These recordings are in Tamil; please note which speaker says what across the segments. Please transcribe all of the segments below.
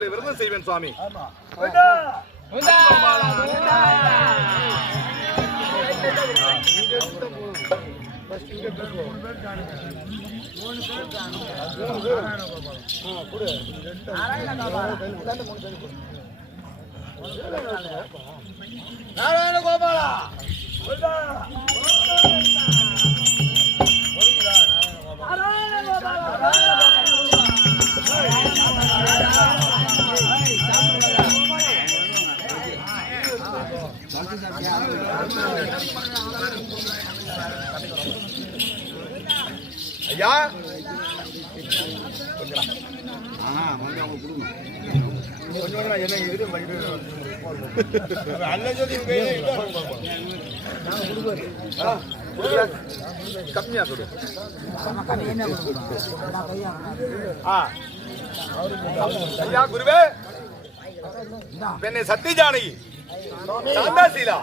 Speaker 1: விரதம் செய்வேன் சுவாமி.
Speaker 2: நாராயண கோபாலா
Speaker 1: ஐயா. கொஞ்சம் என்ன இது கம்மியா கொடு ஐயா குருவே. சத்தி ஜானகி சாந்தாசீலா.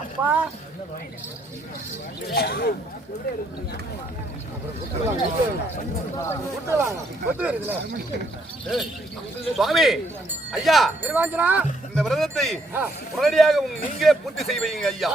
Speaker 1: சுவாமி ஐயா
Speaker 2: திருவாஞ்சனா
Speaker 1: இந்த விரதத்தை உடனடியாக நீங்களே பூர்த்தி செய்வீங்க ஐயா.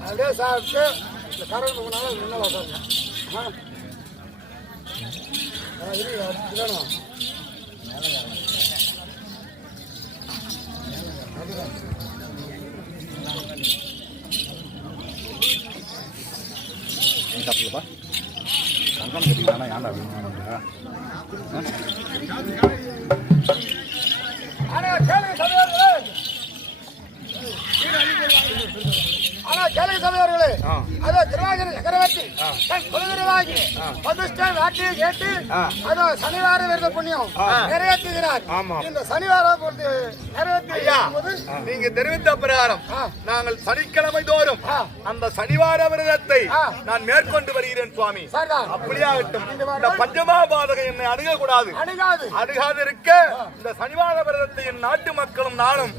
Speaker 2: அப்படியே சாப்பிட்டு இந்த கரண்ட் போனாலும் முன்னால உட்காரணும். ஆ. ஆ, இரு, அது வேணும். ஆனா சபையார்களே
Speaker 1: ஆ.
Speaker 2: அதோ திருவாதிரை சக்கரவர்த்தி தன் பதுஷ்டன் கேட்டு. அதோ சனிவார விரத புண்ணியம். நிறைவேற்றுகிறார். இந்த சனிவாரம் பொறுத்து நிறைவேற்றி
Speaker 1: ஐயா
Speaker 2: போது
Speaker 1: நீங்க தெரிவித்த பிரகாரம். நாங்கள் சனிக்கிழமை தோறும். அந்த சனிவார விரதத்தை. நான் மேற்கொண்டு வருகிறேன் சுவாமி
Speaker 2: சரிதான்
Speaker 1: அப்படியே ஆகட்டும் இந்த பஞ்சமா பாதகம் என்னை அணுக கூடாது
Speaker 2: அணுகாது
Speaker 1: அணுகாது இருக்க இந்த சனிவார விரதத்தை என் நாட்டு மக்களும் நானும்